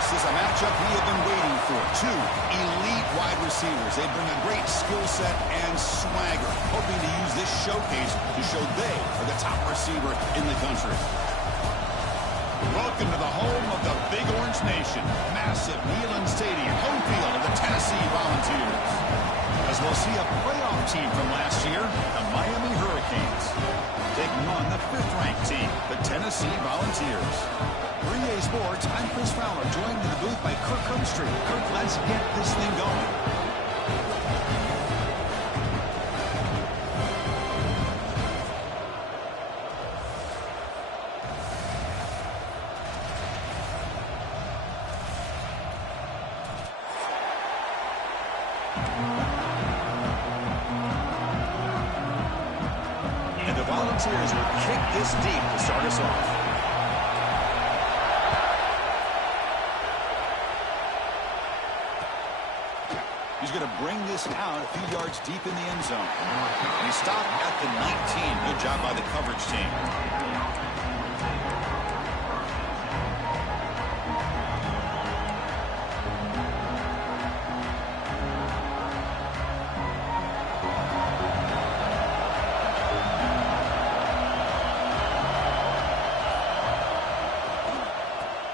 This is a matchup we have been waiting for. Two elite wide receivers. They bring a great skill set and swagger, hoping to use this showcase to show they are the top receiver in the country. Welcome to the home of the Big Orange Nation. Massive Neyland Stadium, home field of the Tennessee Volunteers. As we'll see a playoff team from last year, the Miami Hurricanes, taking on the 5th-ranked team, the Tennessee Volunteers. 3A Sports, I'm Chris Fowler, joined in the booth by Kirk Herbstreit. Kirk, let's get this thing going. And the Volunteers will kick this deep to start us off. He's going to bring this out a few yards deep in the end zone. And he stopped at the 19. Good job by the coverage team.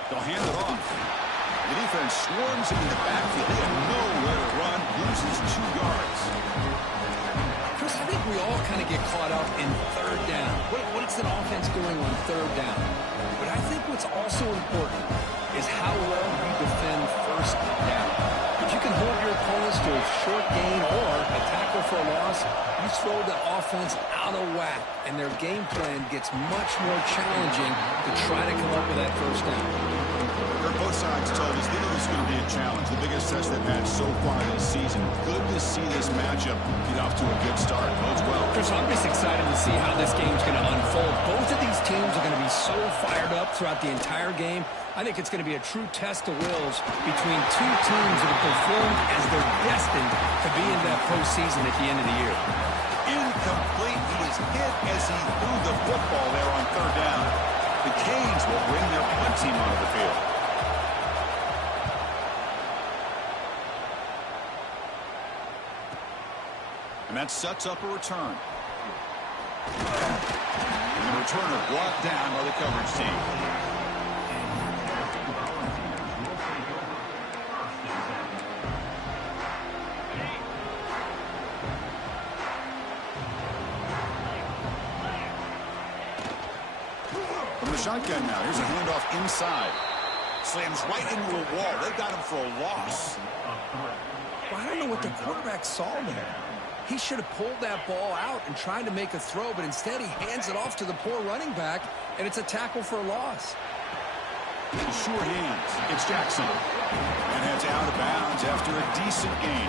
They'll hand it off. The defense swarms into the backfield. They have nowhere to run. Loses 2 yards. Chris, I think we all kind of get caught up in third down. What's an offense doing on third down? But I think what's also important is how well you defend first down. If you can hold your opponents to a short gain or a tackle for a loss, you throw the offense out of whack, and their game plan gets much more challenging to try to come up with that first down. Both sides told us they knew this was going to be a challenge, the biggest test they've had so far this season. Good to see this matchup get off to a good start. Bodes well. Chris, I'm just excited to see how this game's going to unfold. Both of these teams are going to be so fired up throughout the entire game. I think it's going to be a true test of wills between two teams that have performed as they're destined to be in that postseason at the end of the year. Incomplete. He was hit as he threw the football there on third down. The Canes will bring their punt team onto the field. And that sets up a return. And the returner brought down by the coverage team. From the shotgun now, here's a handoff inside. Slams right into a wall. They got him for a loss. Well, I don't know what the quarterback saw there. He should have pulled that ball out and tried to make a throw, but instead he hands it off to the poor running back, and it's a tackle for a loss. Sure hands. It's Jackson. And heads out of bounds after a decent gain.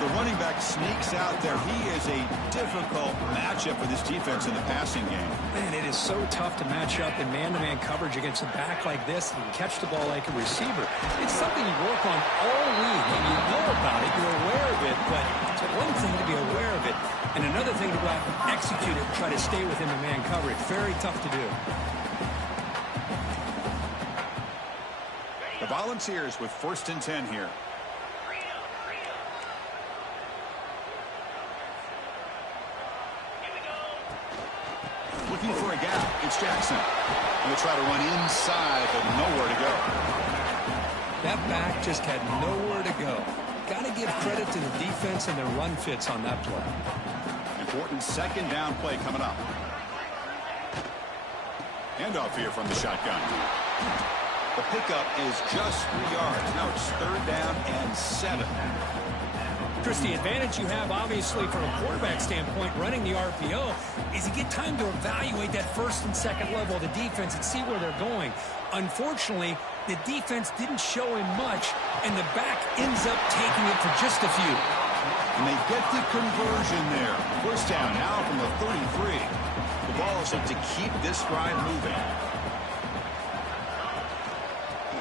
The running back sneaks out there. He is a difficult matchup for this defense in the passing game. Man, it is so tough to match up in man-to-man coverage against a back like this and catch the ball like a receiver. It's something you work on all week, and you know about it, you're aware of it, but it's one thing to be aware of it, and another thing to go out and execute it and try to stay within the man coverage. Very tough to do. The Volunteers with 1st and 10 here. Looking for a gap. It's Jackson. He'll try to run inside, but nowhere to go. That back just had nowhere to go. Got to give credit to the defense and their run fits on that play. Important 2nd down play coming up. Handoff here from the shotgun. The pickup is just 3 yards. Now it's 3rd down and 7. Chris, the advantage you have, obviously, from a quarterback standpoint, running the RPO, is you get time to evaluate that 1st and 2nd level of the defense and see where they're going. Unfortunately, the defense didn't show him much, and the back ends up taking it for just a few. And they get the conversion there. 1st down now from the 33. The Vols look to keep this drive moving.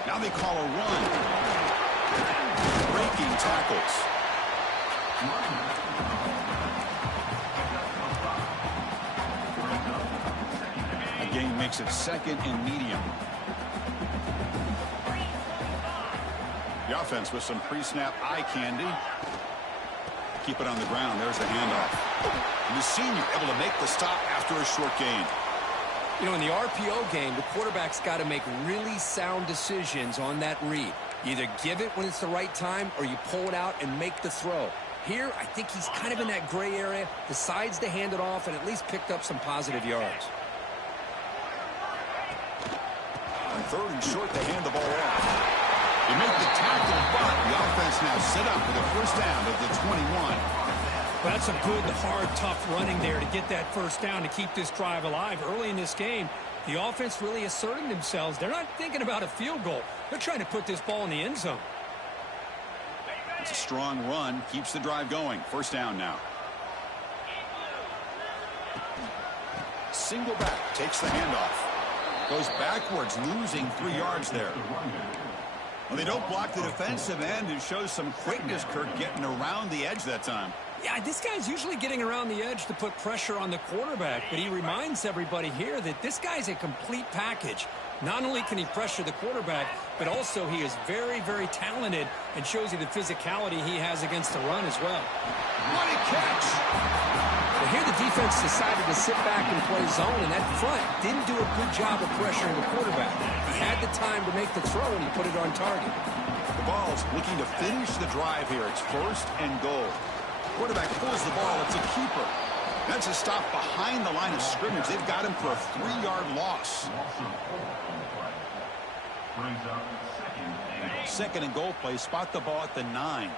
Now they call a run. Breaking tackles. A gain makes it 2nd and medium. The offense with some pre-snap eye candy. Keep it on the ground. There's the handoff. And the senior able to make the stop after a short gain. You know, in the RPO game, the quarterback's got to make really sound decisions on that read. You either give it when it's the right time or you pull it out and make the throw. Here, I think he's kind of in that gray area, decides to hand it off and at least picked up some positive yards. On 3rd and short, they hand the ball off. They make the tackle, but the offense now set up with a first down at the 21. Well, that's a good, hard, tough running there to get that first down to keep this drive alive. Early in this game, the offense really asserting themselves. They're not thinking about a field goal. They're trying to put this ball in the end zone. It's a strong run, keeps the drive going. First down now. Single back, takes the handoff. Goes backwards, losing 3 yards there. Well, they don't block the defensive end, who shows some quickness, Kirk, getting around the edge that time. Yeah, this guy's usually getting around the edge to put pressure on the quarterback, but he reminds everybody here that this guy's a complete package. Not only can he pressure the quarterback, but also he is very, very talented and shows you the physicality he has against the run as well. What a catch! Well, here the defense decided to sit back and play zone, and that front didn't do a good job of pressuring the quarterback. He had the time to make the throw, and he put it on target. The Vols looking to finish the drive here. It's 1st and goal. Quarterback pulls the ball. It's a keeper. That's a stop behind the line of scrimmage. They've got him for a 3-yard loss. 2nd and goal play. Spot the ball at the 9.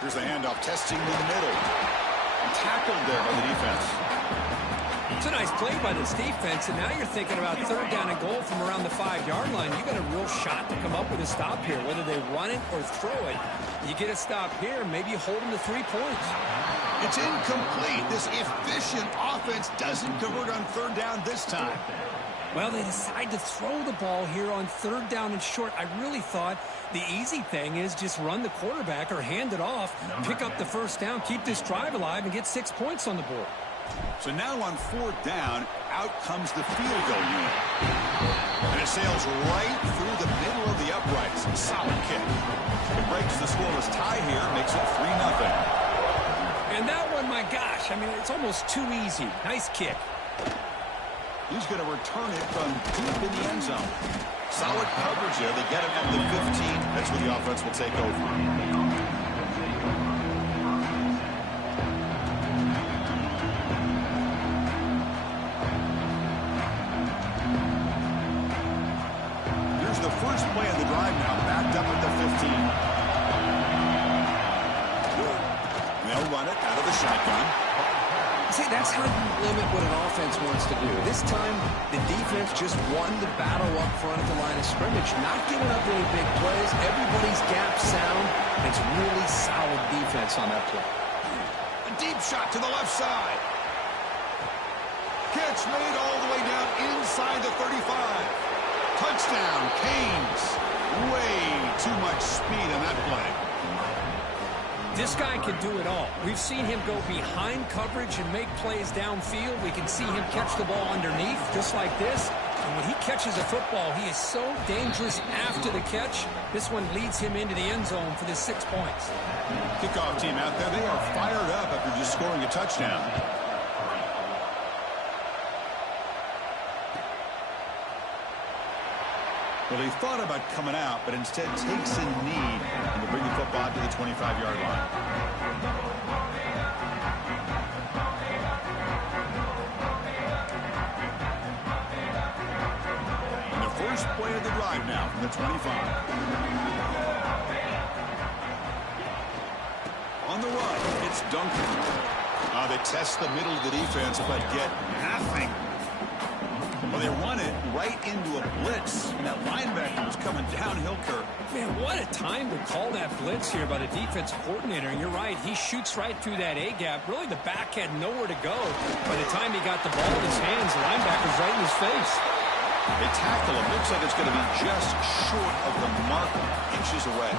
Here's the handoff, testing the middle. Tackled there by the defense. It's a nice play by this defense, and now you're thinking about 3rd down and goal from around the 5-yard line. You got a real shot to come up with a stop here, whether they run it or throw it. You get a stop here, maybe you hold them to 3 points. It's incomplete. This efficient offense doesn't convert on 3rd down this time. Well, they decide to throw the ball here on 3rd down and short. I really thought the easy thing is just run the quarterback or hand it off, pick up the first down, keep this drive alive, and get 6 points on the board. So now on 4th down, out comes the field goal unit. And it sails right through the middle of the uprights. Solid kick. It breaks the scoreless tie here, makes it 3-0. And that one, my gosh, I mean, it's almost too easy. Nice kick. He's going to return it from deep in the end zone. Solid coverage there. They get him at the 15. That's where the offense will take over. The first play of the drive now, backed up at the 15. They'll run it out of the shotgun. See, that's how you limit what an offense wants to do. This time, the defense just won the battle up front at the line of scrimmage, not giving up any big plays. Everybody's gap sound. It's really solid defense on that play. A deep shot to the left side. Catch made all the way down inside the 35. Touchdown, Canes. Way too much speed on that play. This guy can do it all. We've seen him go behind coverage and make plays downfield. We can see him catch the ball underneath, just like this. And when he catches a football, he is so dangerous after the catch. This one leads him into the end zone for the 6 points. Kickoff team out there, they are fired up after just scoring a touchdown. Well, he thought about coming out, but instead takes a knee and will bring the football to the 25-yard line. And the first play of the drive now from the 25. On the run, it's Duncan. They test the middle of the defense, but get nothing. Well, they run it right into a blitz, and that linebacker was coming downhill, Kirk. Man, what a time to call that blitz here by the defensive coordinator. And you're right, he shoots right through that A-gap. Really, the back had nowhere to go. By the time he got the ball in his hands, the linebacker's right in his face. They tackle him. Looks like it's going to be just short of the mark, inches away.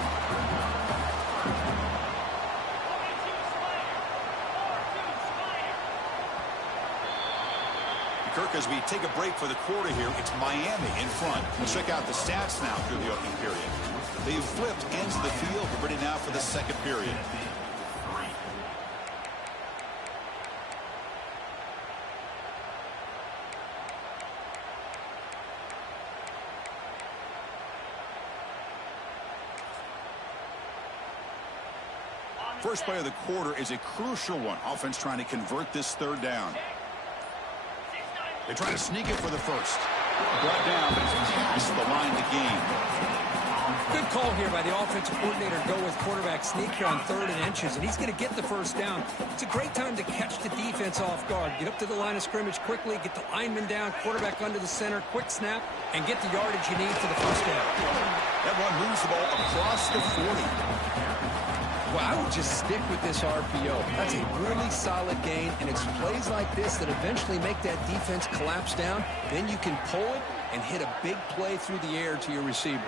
Kirk, as we take a break for the quarter here, it's Miami in front. We'll check out the stats now through the opening period. They've flipped ends of the field. We're ready now for the second period. First play of the quarter is a crucial one. Offense trying to convert this third down. They try to sneak it for the first. Brought down, but it's past the line to gain. Good call here by the offensive coordinator. Go with quarterback sneak here on 3rd and inches, and he's going to get the first down. It's a great time to catch the defense off guard. Get up to the line of scrimmage quickly, get the lineman down, quarterback under the center, quick snap, and get the yardage you need for the first down. That one moves the ball across the 40. Well, I would just stick with this RPO. That's a really solid gain, and it's plays like this that eventually make that defense collapse down. Then you can pull it and hit a big play through the air to your receiver.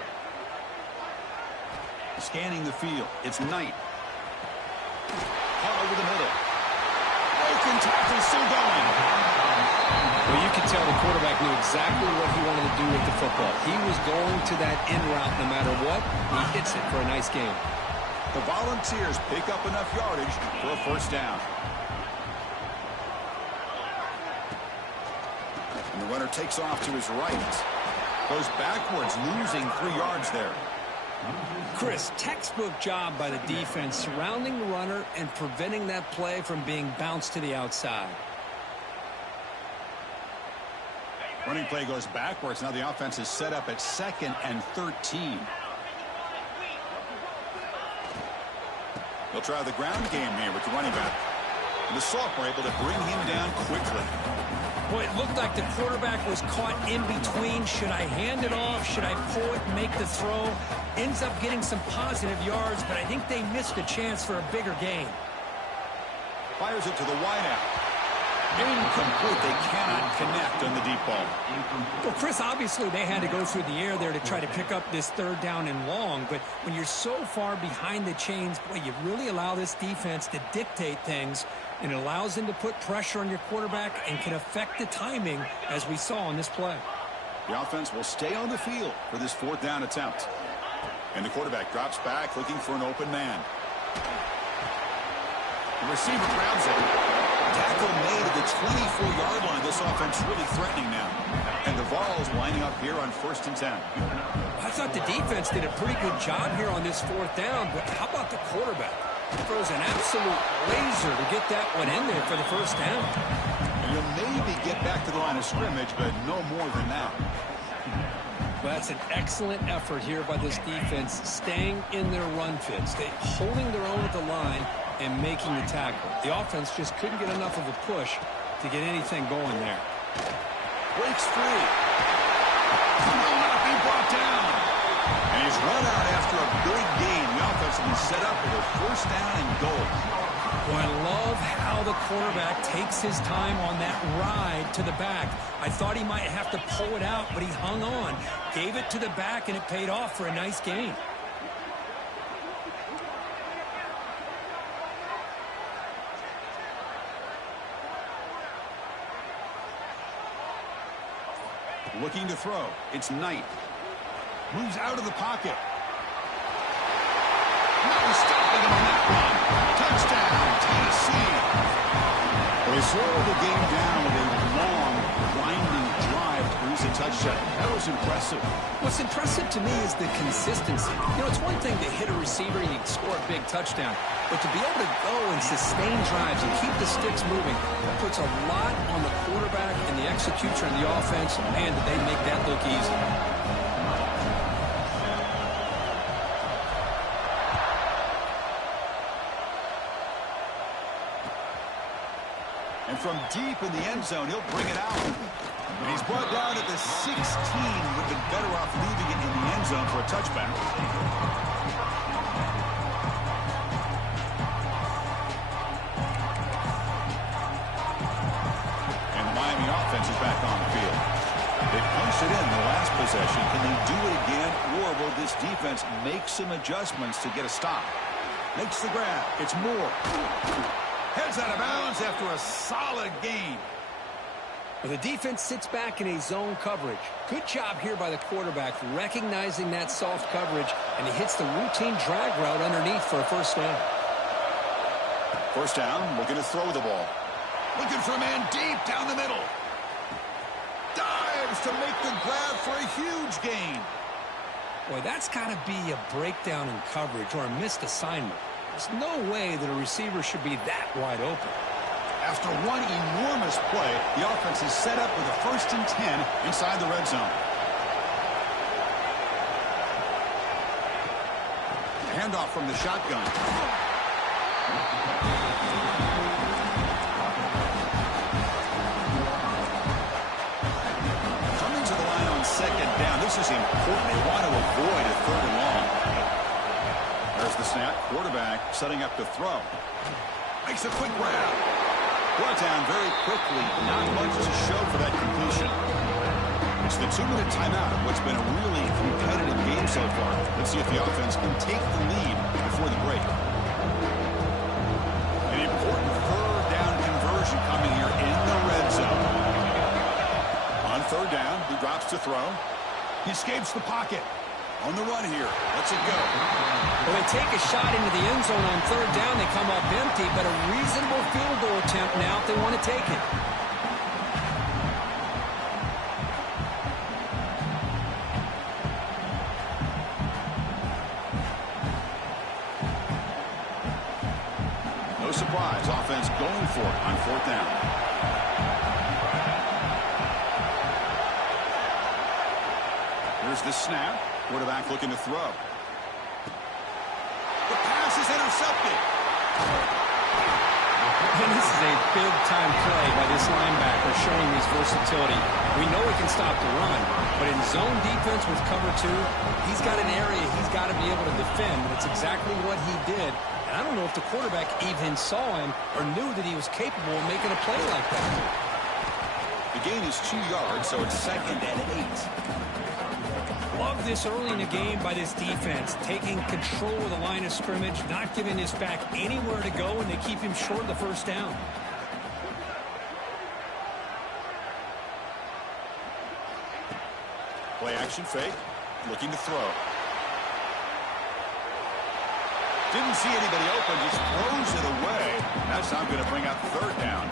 Scanning the field. It's Knight. Caught over the middle. Broken tackle, still going. Well, you can tell the quarterback knew exactly what he wanted to do with the football. He was going to that in route no matter what. He hits it for a nice gain. The Volunteers pick up enough yardage for a first down. And the runner takes off to his right. Goes backwards, losing 3 yards there. Chris, textbook job by the defense surrounding the runner and preventing that play from being bounced to the outside. Running play goes backwards. Now the offense is set up at 2nd and 13. They'll try the ground game here with the running back. And the sophomore able to bring him down quickly. Boy, it looked like the quarterback was caught in between. Should I hand it off? Should I pull it and make the throw? Ends up getting some positive yards, but I think they missed a chance for a bigger gain. Fires it to the wideout. Incomplete. They cannot connect on the deep ball. Well, Chris, obviously they had to go through the air there to try to pick up this 3rd down and long, but when you're so far behind the chains, boy, you really allow this defense to dictate things, and it allows them to put pressure on your quarterback and can affect the timing, as we saw on this play. The offense will stay on the field for this 4th down attempt. And the quarterback drops back looking for an open man. The receiver grabs it. Tackle made at the 24-yard line. This offense really threatening now. And the Vols lining up here on 1st and 10. I thought the defense did a pretty good job here on this 4th down, but how about the quarterback? He throws an absolute laser to get that one in there for the first down. And you'll maybe get back to the line of scrimmage, but no more than that. Well, that's an excellent effort here by this defense, staying in their run fits, holding their own at the line and making the tackle. The offense just couldn't get enough of a push to get anything going there. Breaks free. He will not be brought down. And he's run out after a big gain. The offense will be set up with a 1st down and goal. Well, I love how the quarterback takes his time on that ride to the back. I thought he might have to pull it out, but he hung on, gave it to the back, and it paid off for a nice gain. Looking to throw. It's Knight. Moves out of the pocket. No stopping him on that one. Touchdown, Tennessee. Well, they slowed the game down with a long, winding drive to produce a touchdown. That was impressive. What's impressive to me is the consistency. You know, it's one thing to hit a receiver and you can score a big touchdown, but to be able to go and sustain drives and keep the sticks moving, that puts a lot on the quarterback and the execution of the offense. Man, did they make that look easy. And from deep in the end zone, he'll bring it out. And he's brought down at the 16. Would have been better off leaving it in the end zone for a touchback. And the Miami offense is back on the field. They punched it in the last possession. Can they do it again, or will this defense make some adjustments to get a stop? Makes the grab. It's Moore. Heads out of bounds after a solid gain. Well, the defense sits back in a zone coverage. Good job here by the quarterback recognizing that soft coverage, and he hits the routine drag route underneath for a first down. First down, looking to throw the ball. Looking for a man deep down the middle. Dives to make the grab for a huge gain. Boy, that's got to be a breakdown in coverage or a missed assignment. There's no way that a receiver should be that wide open. After one enormous play, the offense is set up with a 1st and 10 inside the red zone. Handoff from the shotgun. Coming to the line on 2nd down. This is important. They want to avoid a 3rd and long. There's the snap. Quarterback setting up to throw. Makes a quick grab. Brought down very quickly. Not much to show for that completion. It's the 2-minute timeout of what's been a really competitive game so far. Let's see if the offense can take the lead before the break. An important 3rd down conversion coming here in the red zone. On 3rd down, he drops to throw. He escapes the pocket. On the run here. Let's it go. Well, they take a shot into the end zone on 3rd down. They come up empty, but a reasonable field goal attempt now if they want to take it. No surprise. Offense going for it on 4th down. Here's the snap. Quarterback looking to throw. The pass is intercepted. And this is a big-time play by this linebacker showing his versatility. We know he can stop the run, but in zone defense with cover 2, he's got an area he's got to be able to defend. That's exactly what he did. And I don't know if the quarterback even saw him or knew that he was capable of making a play like that. The gain is 2 yards, so it's 2nd and 8. Love this early in the game by this defense, taking control of the line of scrimmage, not giving his back anywhere to go, and they keep him short of the 1st down. Play action fake, looking to throw. Didn't see anybody open, just throws it away. That's not going to bring up 3rd down.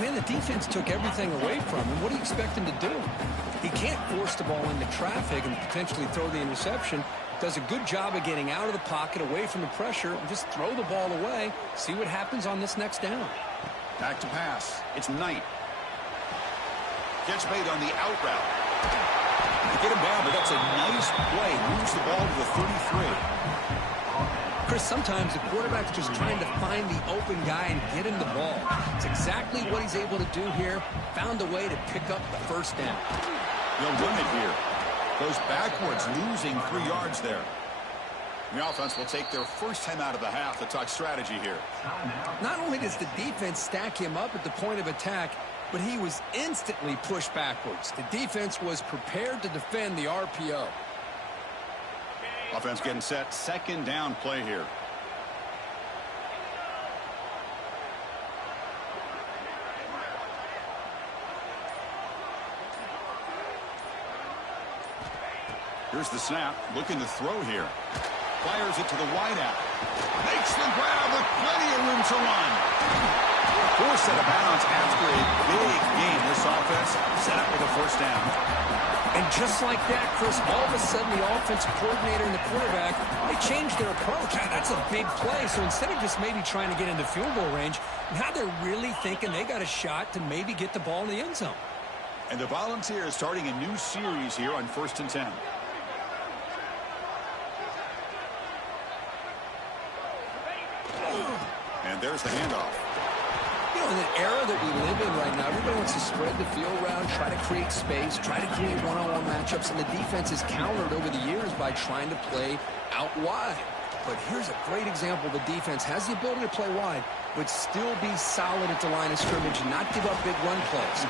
Man, the defense took everything away from him. What do you expect him to do? He can't force the ball into traffic and potentially throw the interception. Does a good job of getting out of the pocket, away from the pressure, and just throw the ball away. See what happens on this next down. Back to pass. It's Knight. Catch made on the out route. They get him down, but that's a nice play. Moves the ball to the 33. Chris, sometimes the quarterback's just trying to find the open guy and get him the ball. It's exactly what he's able to do here. Found a way to pick up the 1st down. They'll run it here. Goes backwards, losing 3 yards there. The offense will take their first time out of the half to talk strategy here. Not only does the defense stack him up at the point of attack, but he was instantly pushed backwards. The defense was prepared to defend the RPO. Offense getting set. 2nd down play here. Here's the snap. Looking to throw here. Fires it to the wideout. Makes the grab with plenty of room to run. Forced out of bounds after a big gain. This offense set up with a 1st down. And just like that, Chris, all of a sudden the offensive coordinator and the quarterback, they changed their approach. That's a big play. So instead of just maybe trying to get into field goal range, now they're really thinking they got a shot to maybe get the ball in the end zone. And the Volunteers starting a new series here on 1st and 10. And there's the handoff. You know, in the era that we live in right now, everybody wants to spread the field around, try to create space, try to create one-on-one matchups, and the defense has countered over the years by trying to play out wide. But here's a great example. The defense has the ability to play wide, but still be solid at the line of scrimmage and not give up big run plays.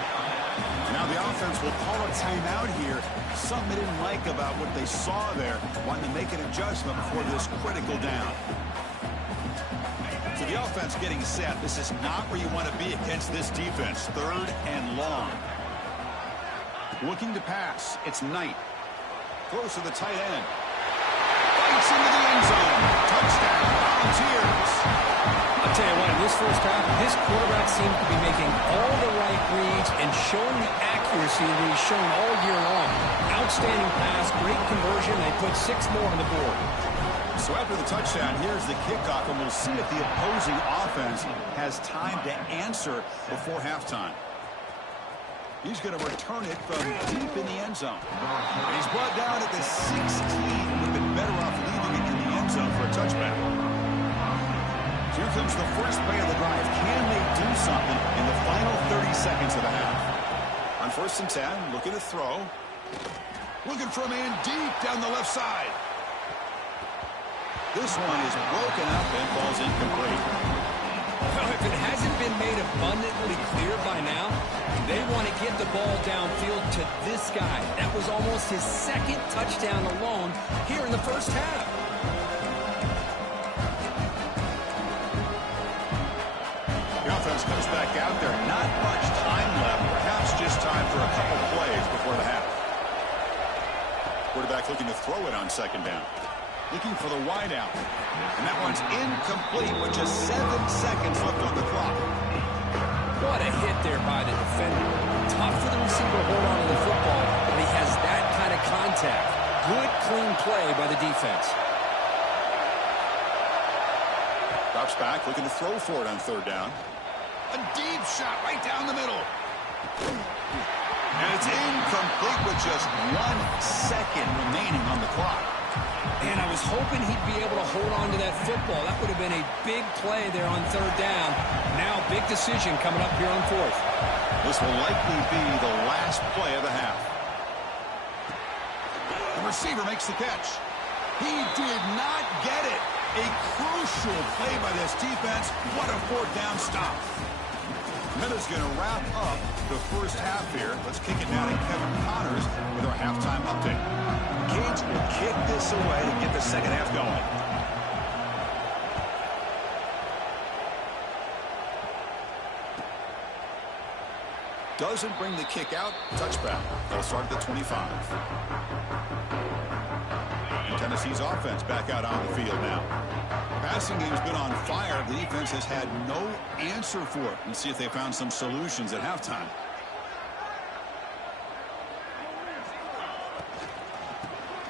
Now the offense will call a timeout here. Something they didn't like about what they saw there. Wanting to make an adjustment before this critical down. So the offense getting set. This is not where you want to be against this defense. 3rd and long. Looking to pass. It's Knight. Throws to the tight end. Fights into the end zone. Touchdown, Volunteers. I'll tell you what, in this first half, this quarterback seems to be making all the right reads and showing the accuracy that he's shown all year long. Outstanding pass, great conversion. They put 6 more on the board. So after the touchdown, here's the kickoff, and we'll see if the opposing offense has time to answer before halftime. He's going to return it from deep in the end zone. And he's brought down at the 16. Would have been better off leaving it in the end zone for a touchback. Here comes the first play of the drive. Can they do something in the final 30 seconds of the half? On 1st and 10, looking to throw. Looking for a man deep down the left side. This one is broken up and falls incomplete. Well, if it hasn't been made abundantly clear by now, they want to get the ball downfield to this guy. That was almost his 2nd touchdown alone here in the first half. The offense comes back out there. Not much time left. Perhaps just time for a couple plays before the half. Quarterback looking to throw it on 2nd down. Looking for the wide out. And that one's incomplete with just 7 seconds left on the clock. What a hit there by the defender. Tough for the receiver to hold on to the football, but he has that kind of contact. Good, clean play by the defense. Drops back, looking to throw for it on 3rd down. A deep shot right down the middle. And it's incomplete with just 1 second remaining on the clock. And I was hoping he'd be able to hold on to that football. That would have been a big play there on 3rd down. Now, big decision coming up here on 4th. This will likely be the last play of the half. The receiver makes the catch. He did not get it. A crucial play by this defense. What a 4th down stop. Minutes going to wrap up the first half here. Let's kick it now to Kevin Connors with our halftime update. Canes will kick this away to get the second half going. Doesn't bring the kick out. Touchback. They'll start at the 25. And Tennessee's offense back out on the field now. Passing game's been on fire. The defense has had no answer for it. Let's see if they found some solutions at halftime.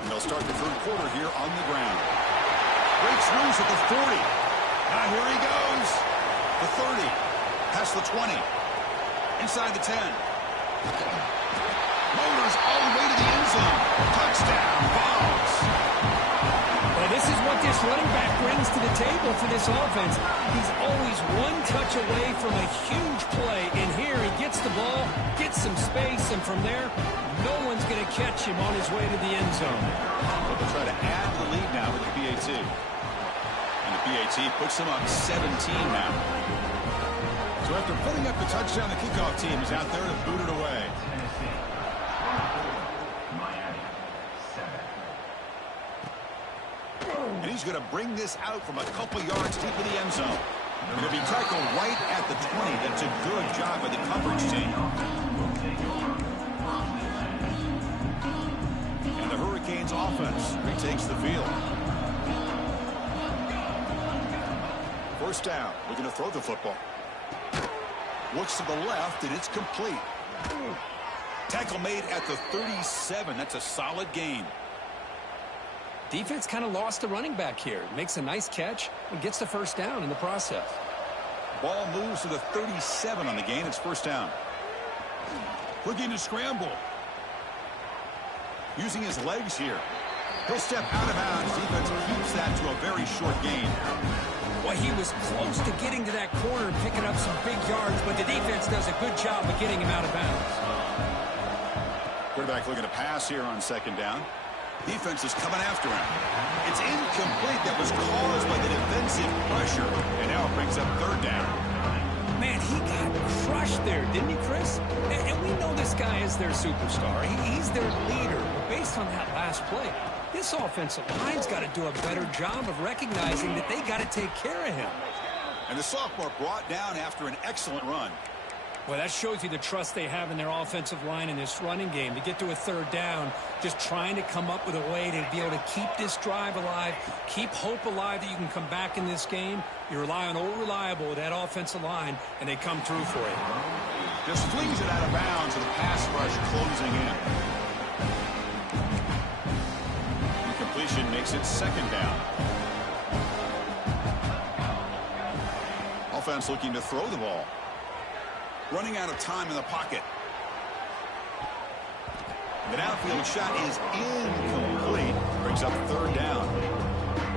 And they'll start the 3rd quarter here on the ground. Breaks loose at the 40. Now here he goes. The 30. Past the 20. Inside the 10. Motors all the way to the end zone. Touchdown, Vols. Well, this is what this running back brings to the table for this offense. He's always 1 touch away from a huge play. And here he gets the ball, gets some space, and from there, no one's going to catch him on his way to the end zone. But they'll try to add to the lead now with the PAT. And the PAT puts them up 17 now. So after putting up the touchdown, the kickoff team is out there to boot it away. And he's going to bring this out from a couple yards deep in the end zone. Going to be tackled right at the 20. That's a good job by the coverage team. And the Hurricanes offense retakes the field. 1st down. Looking to throw the football. Looks to the left, and it's complete. Tackle made at the 37. That's a solid gain. Defense kind of lost the running back here. Makes a nice catch and gets the 1st down in the process. Ball moves to the 37 on the gain. It's 1st down. Looking to scramble. Using his legs here. He'll step out of bounds. Defense keeps that to a very short gain. Well, he was close to getting to that corner and picking up some big yards, but the defense does a good job of getting him out of bounds. Quarterback looking to pass here on 2nd down. Defense is coming after him. It's incomplete. That was caused by the defensive pressure, and now it brings up 3rd down. Man, he got crushed there, didn't he, Chris? And we know this guy is their superstar. He's their leader. But based on that last play, this offensive line's got to do a better job of recognizing that they got to take care of him. And the sophomore brought down after an excellent run. Well, that shows you the trust they have in their offensive line in this running game. To get to a third down, just trying to come up with a way to be able to keep this drive alive, keep hope alive that you can come back in this game. You rely on old reliable with that offensive line, and they come through for you. Just flings it out of bounds with a pass rush closing in. Incompletion makes it second down. Offense looking to throw the ball. Running out of time in the pocket. The downfield shot is incomplete. Brings up third down.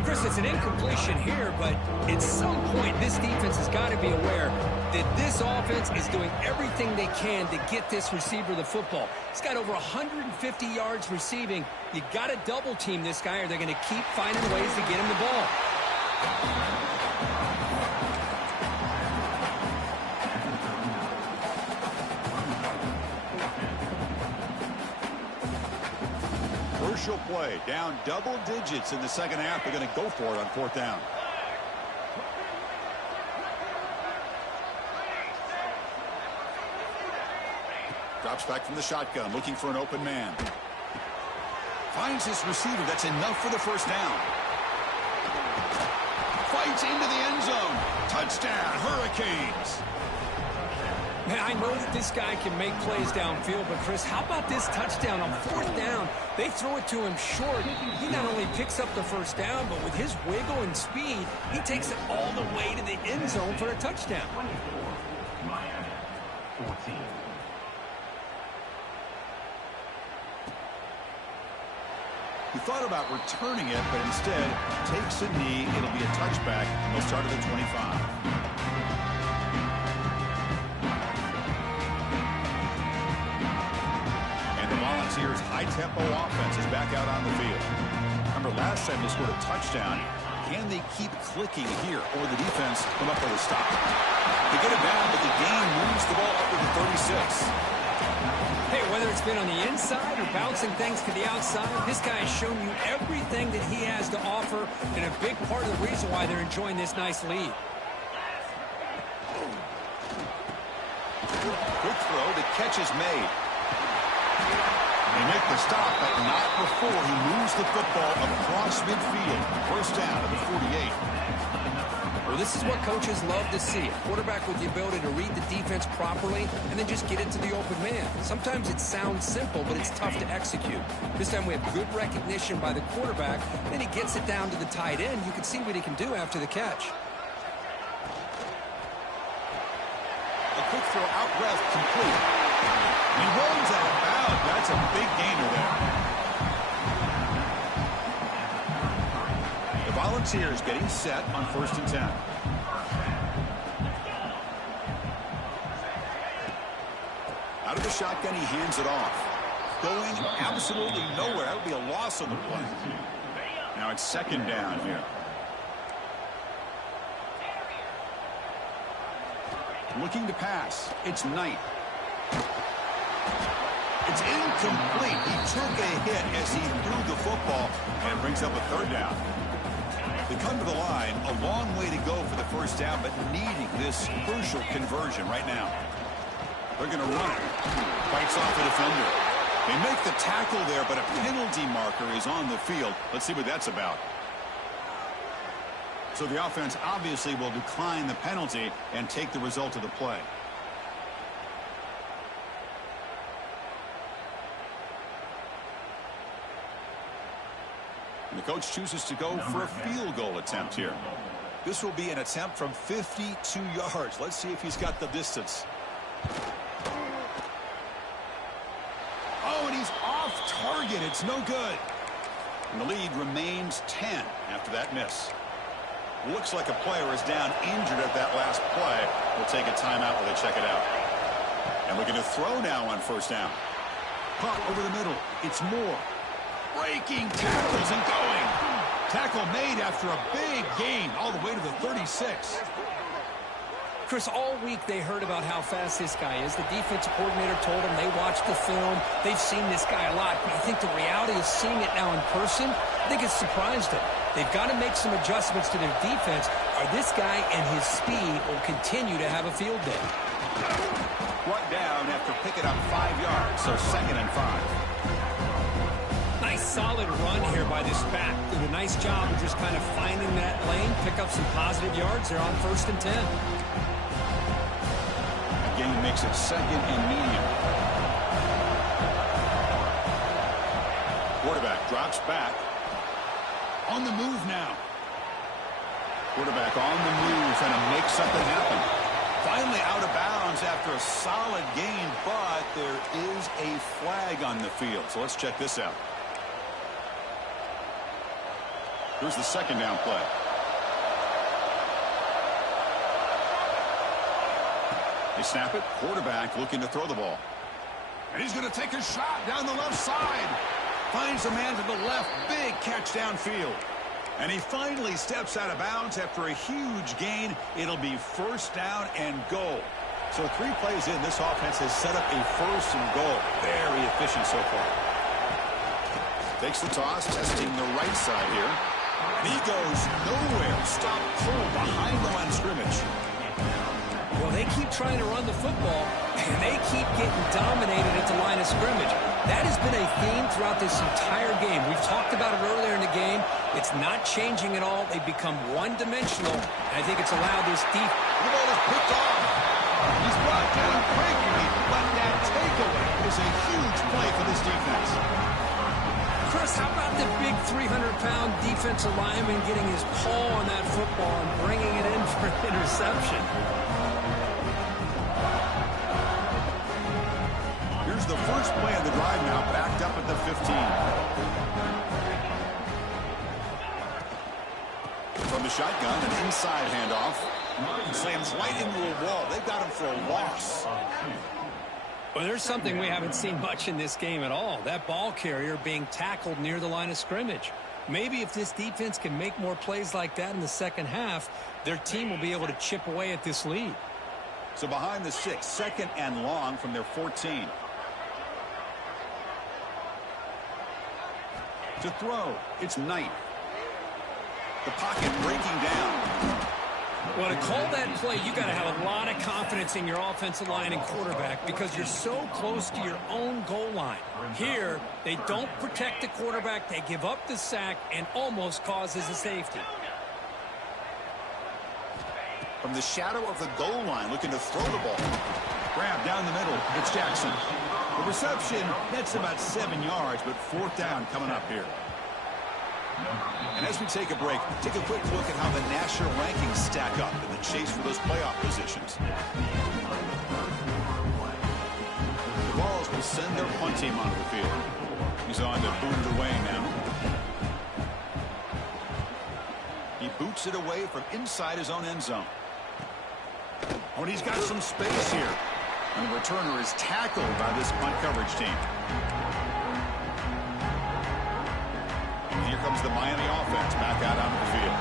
Chris, it's an incompletion here, but at some point this defense has got to be aware that this offense is doing everything they can to get this receiver the football. He's got over 150 yards receiving. You got to double team this guy or they're going to keep finding ways to get him the ball. Crucial play, down double digits in the second half. They're going to go for it on fourth down. Drops back from the shotgun, looking for an open man. Finds his receiver. That's enough for the first down. Fights into the end zone. Touchdown, Hurricanes. Man, I know that this guy can make plays downfield, but Chris, how about this touchdown on fourth down? They throw it to him short. He not only picks up the first down, but with his wiggle and speed, he takes it all the way to the end zone for a touchdown. He thought about returning it, but instead takes a knee. It'll be a touchback. He'll start at the 25. Volunteers' high-tempo offense is back out on the field. Remember, last time they scored a touchdown. Can they keep clicking here, or the defense come up with a stop? They get it down, but the game moves the ball up to the 36. Hey, whether it's been on the inside or bouncing things to the outside, this guy has shown you everything that he has to offer, and a big part of the reason why they're enjoying this nice lead. Quick throw, the catch is made. They make the stop, but not before he moves the football across midfield. First down at the 48. Well, this is what coaches love to see. A quarterback with the ability to read the defense properly and then just get it to the open man. Sometimes it sounds simple, but it's tough to execute. This time we have good recognition by the quarterback. Then he gets it down to the tight end. You can see what he can do after the catch. A quick throw out left, complete. He runs out of bounds. That's a big gainer there. The Volunteers getting set on 1st and 10. Out of the shotgun, he hands it off. Going absolutely nowhere. That would be a loss on the play. Now it's second down here. Looking to pass. It's Knight. It's incomplete. He took a hit as he threw the football, and it brings up a third down. They come to the line, a long way to go for the first down, but needing this crucial conversion right now. They're going to run it. Fights off the defender. They make the tackle there, but a penalty marker is on the field. Let's see what that's about. So the offense obviously will decline the penalty and take the result of the play. And the coach chooses to go for a field goal attempt here. This will be an attempt from 52 yards. Let's see if he's got the distance. Oh, and he's off target. It's no good. And the lead remains 10 after that miss. Looks like a player is down injured at that last play. We'll take a timeout while they check it out. And looking to throw now on first down. Caught over the middle. It's Moore. Breaking tackles and going. Tackle made after a big gain all the way to the 36. Chris, all week they heard about how fast this guy is. The defensive coordinator told them they watched the film. They've seen this guy a lot. But I think the reality of seeing it now in person, I think it's surprised them. They've got to make some adjustments to their defense, or this guy and his speed will continue to have a field day. Brought down after picking up 5 yards, so 2nd and 5. Nice solid run here by this back. Did a nice job of just kind of finding that lane, pick up some positive yards. They're on 1st and 10. Again, makes it 2nd and medium. Quarterback drops back. On the move now. Quarterback on the move, trying to make something happen. Finally out of bounds after a solid gain, but there is a flag on the field. So let's check this out. Here's the 2nd down play. They snap it. Quarterback looking to throw the ball. And he's going to take a shot down the left side. Finds a man to the left. Big catch downfield. And he finally steps out of bounds after a huge gain. It'll be 1st down and goal. So 3 plays in, this offense has set up a 1st and goal. Very efficient so far. Takes the toss, testing the right side here. And he goes nowhere. Stop cold behind the line of scrimmage. Well, they keep trying to run the football, and they keep getting dominated at the line of scrimmage. That has been a theme throughout this entire game. We've talked about it earlier in the game. It's not changing at all. They've become one-dimensional. I think it's allowed this deep. The ball is picked off. He's brought down quickly, but that takeaway is a huge play for this defense. Chris, how about the big 300-pound defensive lineman getting his paw on that football and bringing it in for an interception? Here's the first play of the drive now, backed up at the 15. From the shotgun, an inside handoff. Slams right into a wall. They've got him for a loss. Well, there's something we haven't seen much in this game at all. That ball carrier being tackled near the line of scrimmage. Maybe if this defense can make more plays like that in the second half, their team will be able to chip away at this lead. So behind the 6, 2nd and long from their 14. To throw, it's Knight. The pocket breaking down. Well, to call that play, you got to have a lot of confidence in your offensive line and quarterback because you're so close to your own goal line. Here, they don't protect the quarterback. They give up the sack and almost causes a safety. From the shadow of the goal line, looking to throw the ball. Grab down the middle. It's Jackson. The reception, that's about 7 yards, but 4th down coming up here. And as we take a break, take a quick look at how the national rankings stack up in the chase for those playoff positions. The Vols will send their punt team onto the field. He's on to boot it away now. He boots it away from inside his own end zone. Oh, and he's got some space here. And the returner is tackled by this punt coverage team. Here comes the Miami offense back out onto the field.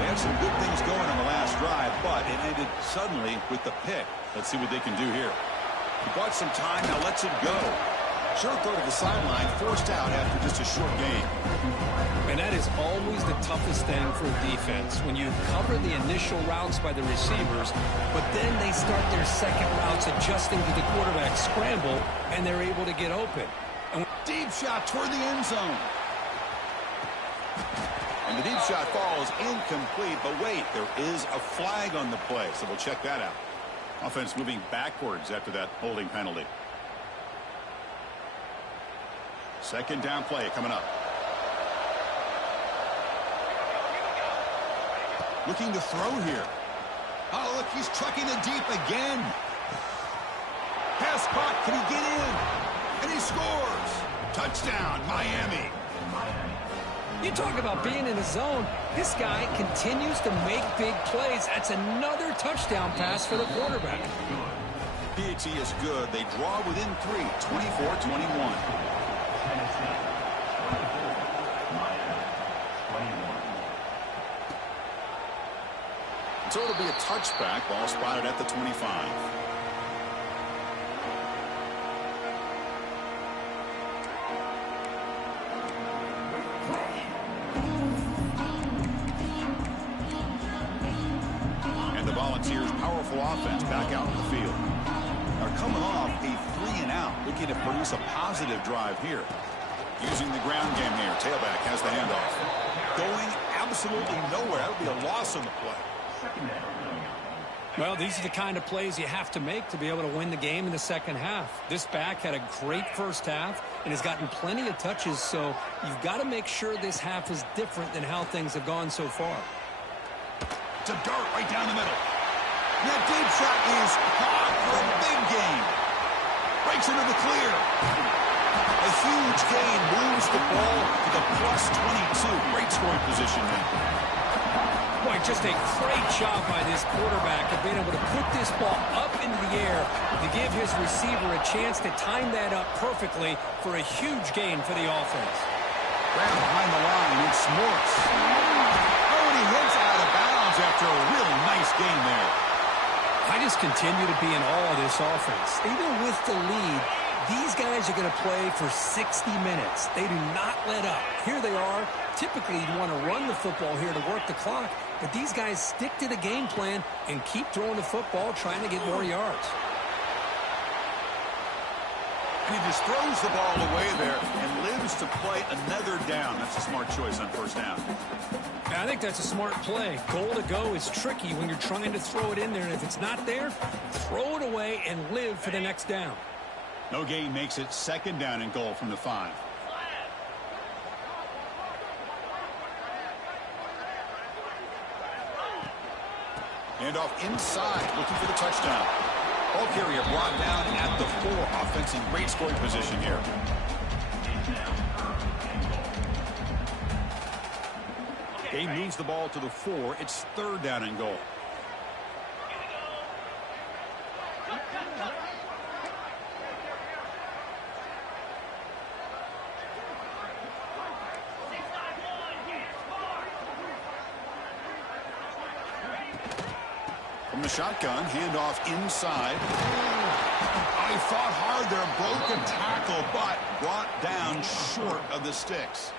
They had some good things going on the last drive, but it ended suddenly with the pick. Let's see what they can do here. He bought some time, now lets it go. Sure throw to the sideline, forced out after just a short gain. And that is always the toughest thing for a defense. When you cover the initial routes by the receivers, but then they start their second routes adjusting to the quarterback scramble, and they're able to get open. And deep shot toward the end zone. And the deep shot falls incomplete, but wait, there is a flag on the play, so we'll check that out. Offense moving backwards after that holding penalty. 2nd down play coming up. Looking to throw here. Oh, look, he's trucking it deep again. Pass caught, can he get in? And he scores. Touchdown, Miami. You talk about being in the zone. This guy continues to make big plays. That's another touchdown pass for the quarterback. PAT is good. They draw within 3, 24-21. So it'll be a touchback. Ball spotted at the 25. And the Volunteers' powerful offense back out in the field. are coming off a 3-and-out, looking to produce a positive drive here. Using the ground game here. Tailback has the handoff. Going absolutely nowhere. That would be a loss on the play. Well, these are the kind of plays you have to make to be able to win the game in the second half. This back had a great first half and has gotten plenty of touches, so you've got to make sure this half is different than how things have gone so far. It's a dart right down the middle. And that deep shot is caught for a big gain. Breaks into the clear. A huge gain moves the ball to the +22. Great scoring position now. Boy, just a great job by this quarterback of being able to put this ball up into the air to give his receiver a chance to time that up perfectly for a huge gain for the offense. Grab behind the line, it's Morse. Oh, and he hits out of bounds after a really nice gain there. I just continue to be in awe of this offense. Even with the lead, these guys are going to play for 60 minutes. They do not let up. Here they are. Typically, you want to run the football here to work the clock, but these guys stick to the game plan and keep throwing the football, trying to get more yards. And he just throws the ball away there and lives to play another down. That's a smart choice on first down. I think that's a smart play. Goal to go is tricky when you're trying to throw it in there, and if it's not there, throw it away and live for the next down. No gain makes it second down and goal from the 5. Handoff inside, looking for the touchdown. Ball carrier brought down at the 4. Offense in great scoring position here. He moves the ball to the 4. It's third down and goal. From the shotgun, handoff inside. I fought hard there, broke a tackle, but brought down short of the sticks.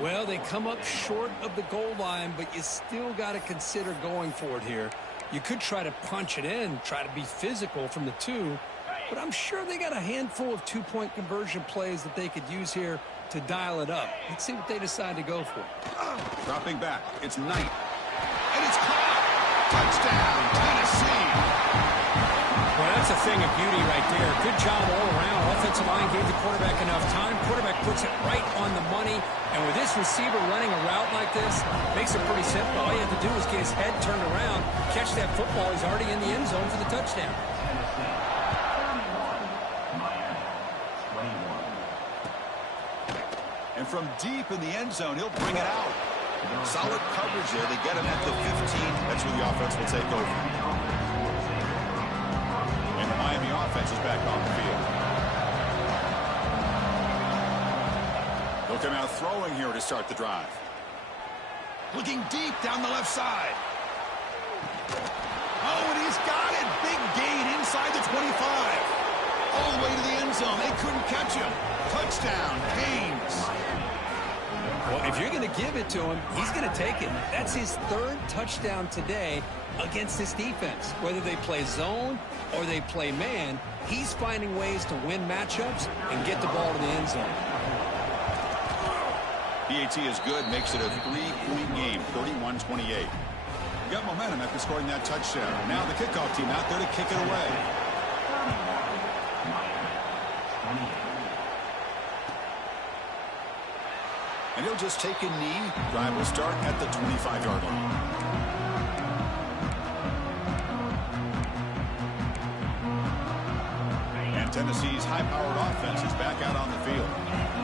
Well, they come up short of the goal line, but you still got to consider going for it here. You could try to punch it in, try to be physical from the 2, but I'm sure they got a handful of 2-point conversion plays that they could use here to dial it up. Let's see what they decide to go for. Dropping back, it's Knight. And it's caught! Touchdown, Tennessee! Well, that's a thing of beauty right there. Good job all around. Offensive line gave the quarterback enough time. Quarterback puts it right on the money. And with this receiver running a route like this, makes it pretty simple. All you have to do is get his head turned around, catch that football. He's already in the end zone for the touchdown. And from deep in the end zone, he'll bring it out. Solid coverage there. They get him at the 15. That's where the offense will take over. And the Miami offense is back on the field. They'll come out throwing here to start the drive. Looking deep down the left side. Oh, and he's got it. Big gain inside the 25. All the way to the end zone. They couldn't catch him. Touchdown, Haynes. Well, if you're going to give it to him, he's going to take it. That's his 3rd touchdown today against this defense. Whether they play zone or they play man, he's finding ways to win matchups and get the ball to the end zone. PAT is good, makes it a 3-point game, 31-28. Got momentum after scoring that touchdown. Now the kickoff team out there to kick it away. And he'll just take a knee. Drive will start at the 25-yard line. And Tennessee's high-powered offense is back out on the field.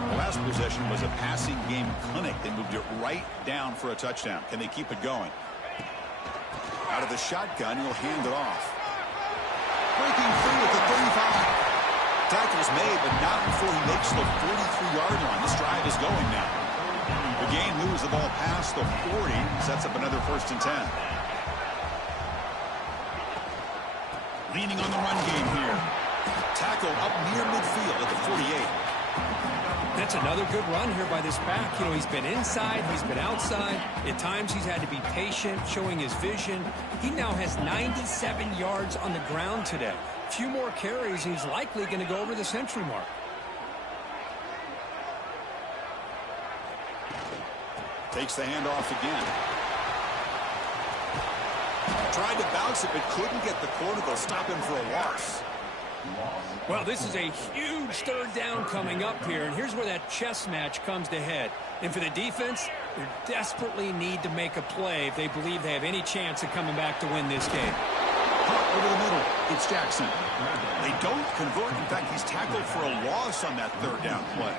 The last possession was a passing game clinic. They moved it right down for a touchdown. Can they keep it going? Out of the shotgun, he'll hand it off. Breaking through at the 35. Tackle's made, but not before he makes the 43-yard line. This drive is going now. The game moves the ball past the 40, sets up another 1st and 10. Leaning on the run game here. Tackle up near midfield at the 48. That's another good run here by this back. You know, he's been inside, he's been outside. At times he's had to be patient, showing his vision. He now has 97 yards on the ground today. few more carries, he's likely going to go over the century mark. Takes the handoff again. Tried to bounce it, but couldn't get the corner to stop him for a loss. Well, this is a huge third down coming up here, and here's where that chess match comes to head. And for the defense, they desperately need to make a play if they believe they have any chance of coming back to win this game. Over the middle, it's Jackson. They don't convert. In fact, he's tackled for a loss on that third down play.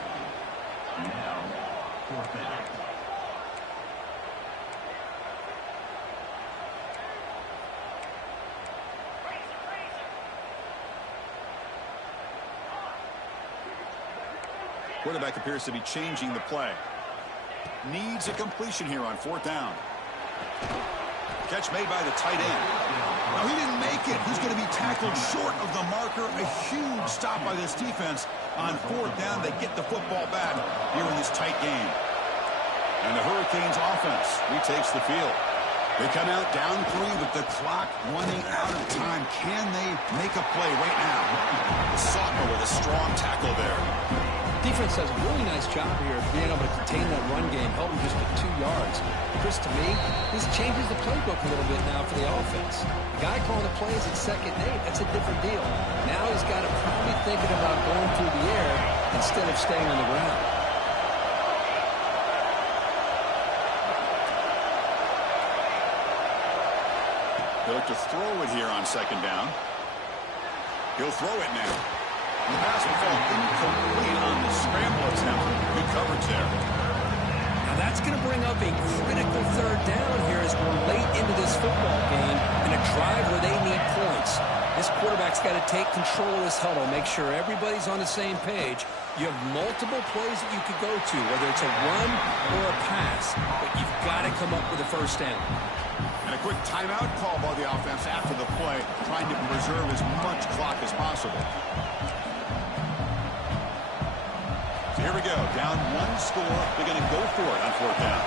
Quarterback appears to be changing the play. Needs a completion here on fourth down. Catch made by the tight end. Now, he didn't make it. He's going to be tackled short of the marker. A huge stop by this defense. On fourth down, they get the football back here in this tight game. And the Hurricanes offense retakes the field. They come out down 3 with the clock running out of time. Can they make a play right now? Sotmer with a strong tackle there. Defense does a really nice job here of being able to contain that run game, held him just with 2 yards. Chris, to me, this changes the playbook a little bit now for the offense. The guy calling the plays at 2nd and 8, that's a different deal. Now he's got to probably thinking about going through the air instead of staying on the ground. He'll look to throw it here on 2nd down. He'll throw it now. The pass will fall incomplete on the scramble attempt. Good coverage there. Now that's going to bring up a critical third down here as we're late into this football game in a drive where they need points. This quarterback's got to take control of this huddle, make sure everybody's on the same page. You have multiple plays that you could go to, whether it's a run or a pass, but you've got to come up with a first down. And a quick timeout call by the offense after the play, trying to preserve as much clock as possible. Here we go, down 1 score. They're going to go for it on 4th down.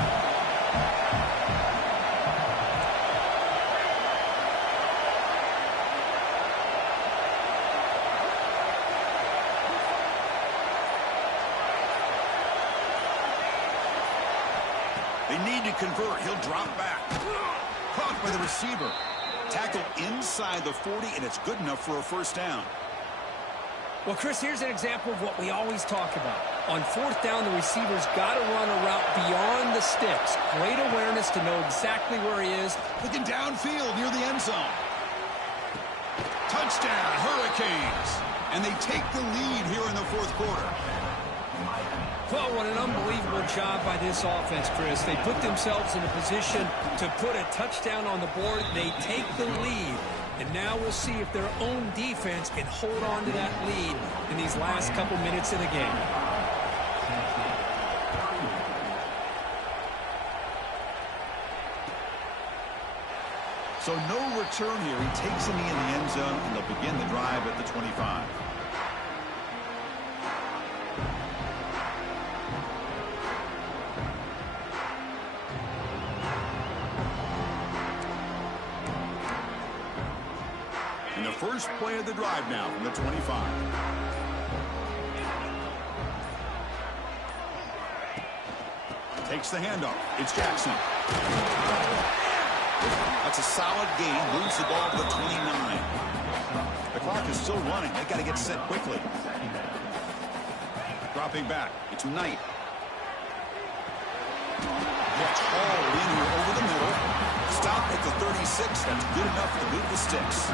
They need to convert. He'll drop back. Caught by the receiver. Tackle inside the 40, and it's good enough for a first down. Well, Chris, here's an example of what we always talk about. On 4th down, the receiver's got to run a route beyond the sticks. Great awareness to know exactly where he is. Looking downfield near the end zone. Touchdown, Hurricanes. And they take the lead here in the 4th quarter. Well, what an unbelievable job by this offense, Chris. They put themselves in a position to put a touchdown on the board. They take the lead. And now we'll see if their own defense can hold on to that lead in these last couple minutes of the game. So no return here. He takes a knee in the end zone, and they'll begin the drive at the 25. And the first play of the drive now from the 25. Takes the handoff. It's Jackson. That's a solid gain. Moves the ball to the 29. The clock is still running. They got to get set quickly. Dropping back. It's Knight. Gets hauled in here over the middle. Stop at the 36. That's good enough to move the sticks.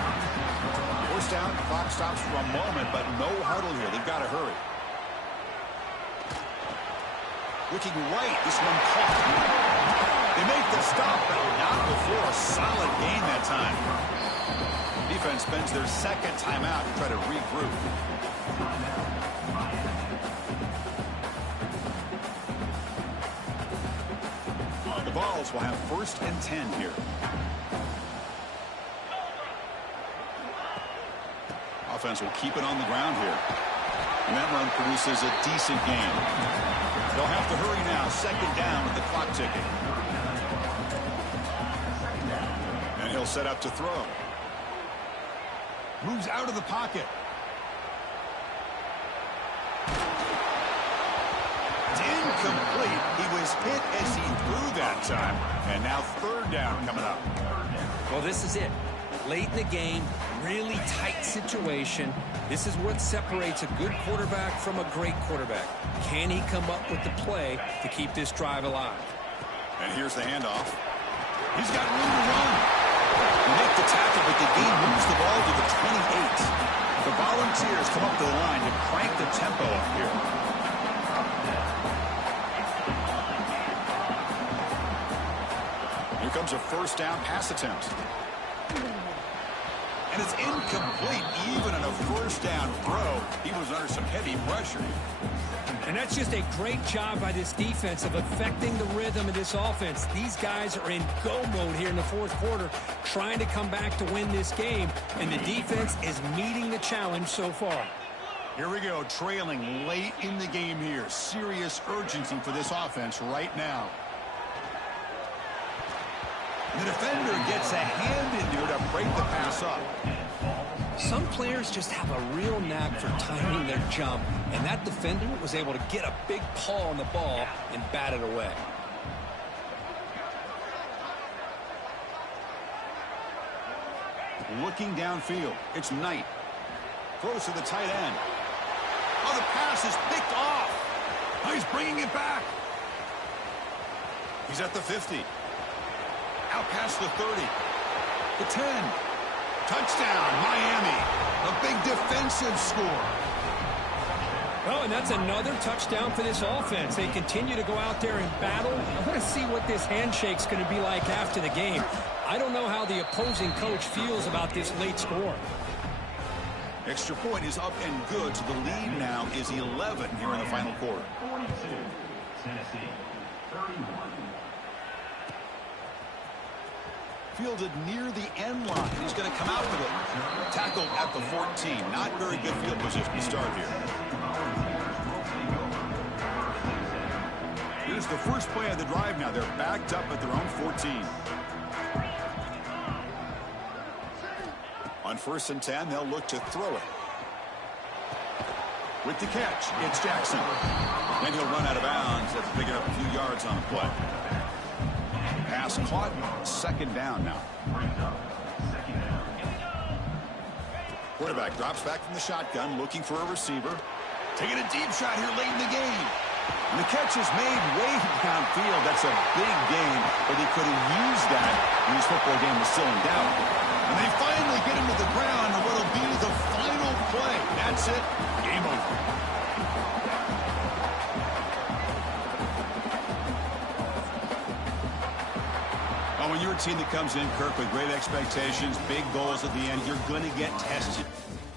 First down. The clock stops for a moment, but no huddle here. They've got to hurry. Looking right. This one caught. They make the stop, but not before a solid gain that time. Defense spends their 2nd timeout to try to regroup. The Vols will have 1st and 10 here. Offense will keep it on the ground here. And that run produces a decent gain. They'll have to hurry now. 2nd down with the clock ticking. And he'll set up to throw. Moves out of the pocket. It's incomplete. He was hit as he threw that time. And now third down coming up. Well, this is it. Late in the game, really tight situation. This is what separates a good quarterback from a great quarterback. Can he come up with the play to keep this drive alive? And here's the handoff. He's got room to run. They make the tackle, but the game moves the ball to the 28. The Volunteers come up to the line to crank the tempo up here. Here comes a first down pass attempt. And it's incomplete. Even in a first down throw, he was under some heavy pressure. And that's just a great job by this defense of affecting the rhythm of this offense. These guys are in go mode here in the fourth quarter, trying to come back to win this game, and the defense is meeting the challenge so far. Here we go, trailing late in the game here. Serious urgency for this offense right now. The defender gets a hand in there to break the pass up. Some players just have a real knack for timing their jump, and that defender was able to get a big paw on the ball and bat it away. Looking downfield, it's Knight. Throws to the tight end. Oh, the pass is picked off. Oh, he's bringing it back. He's at the 50. Out past the 30. The 10. Touchdown, Miami. A big defensive score. Oh, and that's another touchdown for this offense. They continue to go out there and battle. I want to see what this handshake's going to be like after the game. I don't know how the opposing coach feels about this late score. Extra point is up and good, so the lead now is 11 here in the final quarter. 42, Tennessee, 31. Fielded near the end line. He's going to come out with it. Tackled at the 14. Not very good field position to start here. Here's the first play of the drive now. They're backed up at their own 14. On 1st and 10, they'll look to throw it. With the catch, it's Jackson. Then he'll run out of bounds after picking up a few yards on the play. Pass caught. Second down now. Quarterback drops back from the shotgun, looking for a receiver. Taking a deep shot here late in the game. And the catch is made way downfield. That's a big game, but they could have used that when this football game was still in doubt. And they finally get him to the ground on what will be the final play. That's it. Game over. When you're a team that comes in, Kirk, with great expectations, big goals at the end, you're going to get tested.